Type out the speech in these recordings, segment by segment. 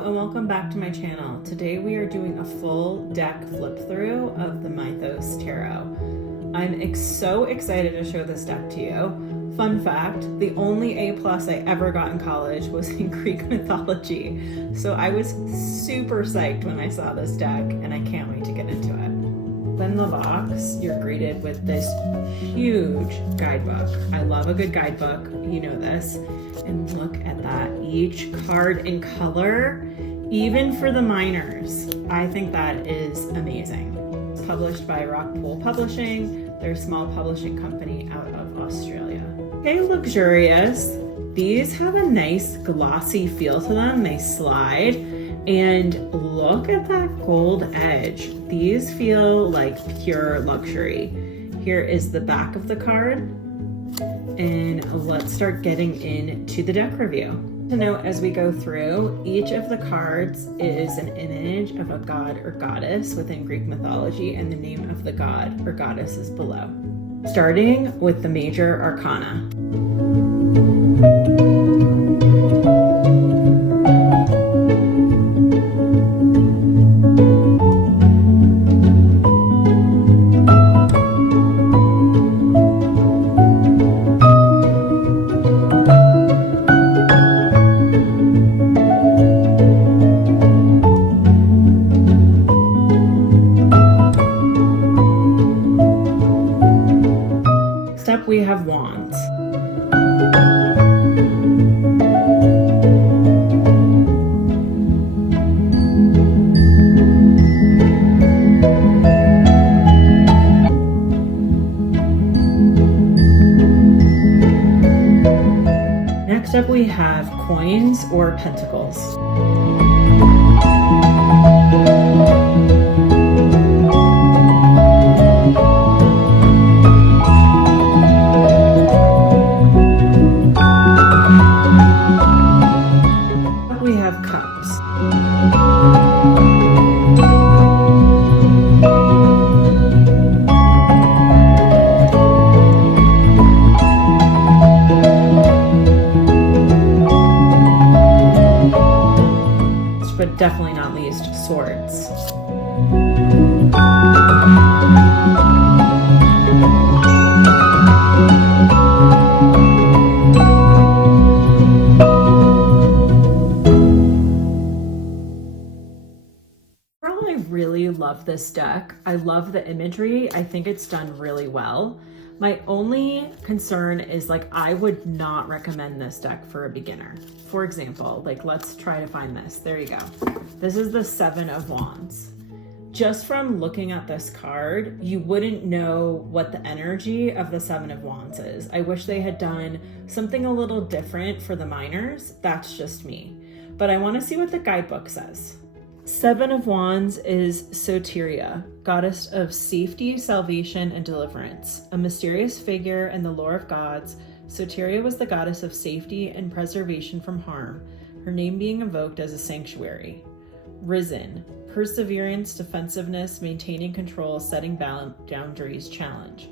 Hello and welcome back to my channel. Today we are doing a full deck flip through of the Mythos Tarot. I'm so excited to show this deck to you. Fun fact, the only A+ I ever got in college was in Greek mythology. So I was super psyched when I saw this deck and I can't wait to get into it. In the box, you're greeted with this huge guidebook. I love a good guidebook, you know this. And look at that, each card in color, even for the minors. I think that is amazing. It's published by Rockpool Publishing. They're a small publishing company out of Australia. Okay, luxurious. These have a nice glossy feel to them. They slide. And look at that gold edge. These feel like pure luxury. Here is the back of the card. And let's start getting into the deck review. To note as we go through, each of the cards is an image of a god or goddess within Greek mythology, and the name of the god or goddess is below. Starting with the major arcana. We have wands. Next up we have coins or pentacles. But definitely not least, swords. I really love this deck. I love the imagery. I think it's done really well. My only concern is I would not recommend this deck for a beginner. For example, let's try to find this. There you go. This is the Seven of Wands. Just from looking at this card, you wouldn't know what the energy of the Seven of Wands is. I wish they had done something a little different for the minors. That's just me. But I want to see what the guidebook says. Seven of Wands is Soteria, goddess of safety, salvation, and deliverance. A mysterious figure in the lore of gods, Soteria was the goddess of safety and preservation from harm, her name being evoked as a sanctuary. Risen, perseverance, defensiveness, maintaining control, setting boundaries, challenge.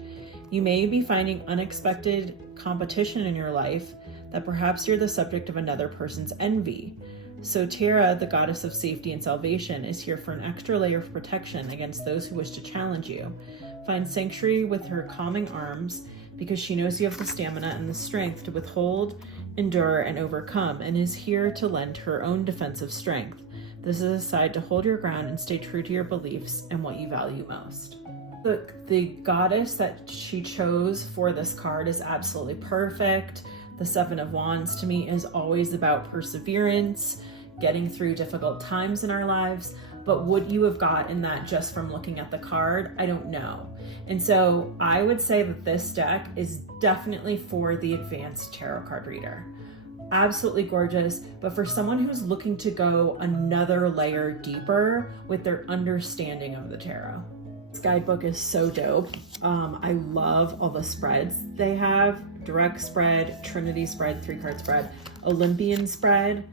You may be finding unexpected competition in your life that perhaps you're the subject of another person's envy. Soteria, the goddess of safety and salvation, is here for an extra layer of protection against those who wish to challenge you. Find sanctuary with her calming arms because she knows you have the stamina and the strength to withhold, endure, and overcome, and is here to lend her own defensive strength. This is a side to hold your ground and stay true to your beliefs and what you value most. The goddess that she chose for this card is absolutely perfect. The Seven of Wands to me is always about perseverance, getting through difficult times in our lives. But would you have gotten that just from looking at the card? I don't know. And so I would say that this deck is definitely for the advanced tarot card reader. Absolutely gorgeous, but for someone who's looking to go another layer deeper with their understanding of the tarot. This guidebook is so dope. I love all the spreads they have. Direct spread, Trinity spread, 3-card spread, Olympian spread.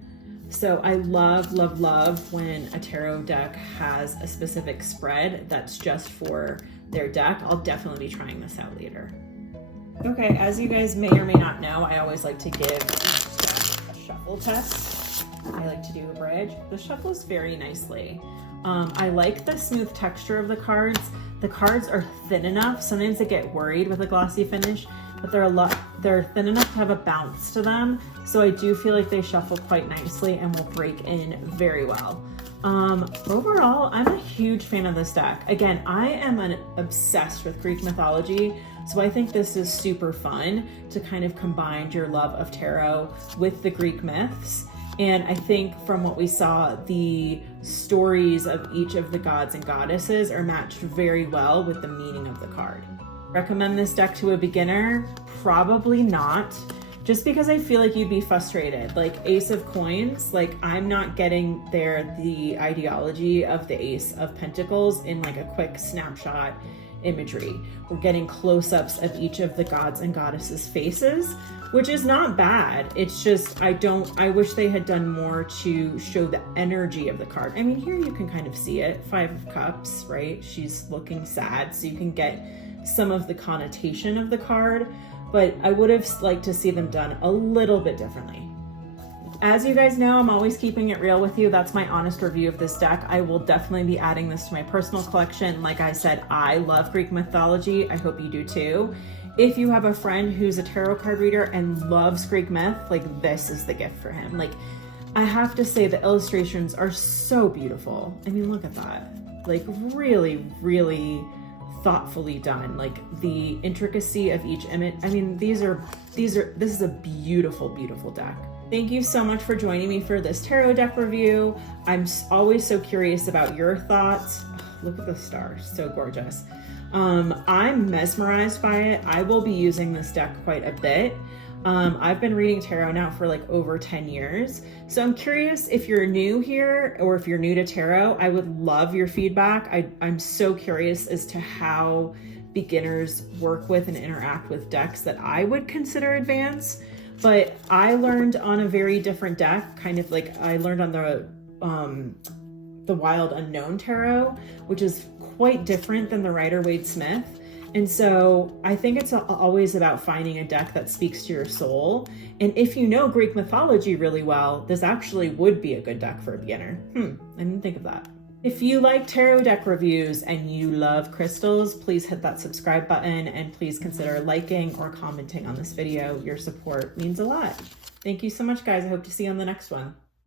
So I love, love, love when a tarot deck has a specific spread that's just for their deck. I'll definitely be trying this out later. Okay, as you guys may or may not know, I always like to give each deck a shuffle test. I like to do a bridge. The shuffles very nicely. I like the smooth texture of the cards. The cards are thin enough. Sometimes I get worried with a glossy finish, but they're thin enough to have a bounce to them. So I do feel like they shuffle quite nicely and will break in very well. Overall, I'm a huge fan of this deck. Again, I am obsessed with Greek mythology, so I think this is super fun to kind of combine your love of tarot with the Greek myths. And I think from what we saw, the stories of each of the gods and goddesses are matched very well with the meaning of the card. Recommend this deck to a beginner? Probably not. Just because I feel like you'd be frustrated. Like Ace of Coins, like I'm not getting the ideology of the Ace of Pentacles in like a quick snapshot imagery. We're getting close-ups of each of the gods and goddesses' faces, which is not bad. It's just, I wish they had done more to show the energy of the card. I mean, here you can kind of see it, 5 of Cups, right? She's looking sad, so you can get some of the connotation of the card, but I would have liked to see them done a little bit differently. As you guys know, I'm always keeping it real with you. That's my honest review of this deck. I will definitely be adding this to my personal collection. Like I said, I love Greek mythology. I hope you do too. If you have a friend who's a tarot card reader and loves Greek myth, like this is the gift for him. Like I have to say the illustrations are so beautiful. I mean, look at that. Like really, really thoughtfully done. Like the intricacy of each image. I mean, this is a beautiful, beautiful deck. Thank you so much for joining me for this tarot deck review. I'm always so curious about your thoughts. Look at the stars, so gorgeous. I'm mesmerized by it. I will be using this deck quite a bit. I've been reading tarot now for like over 10 years. So I'm curious if you're new here or if you're new to tarot, I would love your feedback. I'm so curious as to how beginners work with and interact with decks that I would consider advanced. But I learned on a very different deck, kind of like I learned on the Wild Unknown Tarot, which is quite different than the Rider-Waite-Smith. And so I think it's always about finding a deck that speaks to your soul. And if you know Greek mythology really well, this actually would be a good deck for a beginner. I didn't think of that. If you like tarot deck reviews and you love crystals, please hit that subscribe button and please consider liking or commenting on this video. Your support means a lot. Thank you so much, guys. I hope to see you on the next one.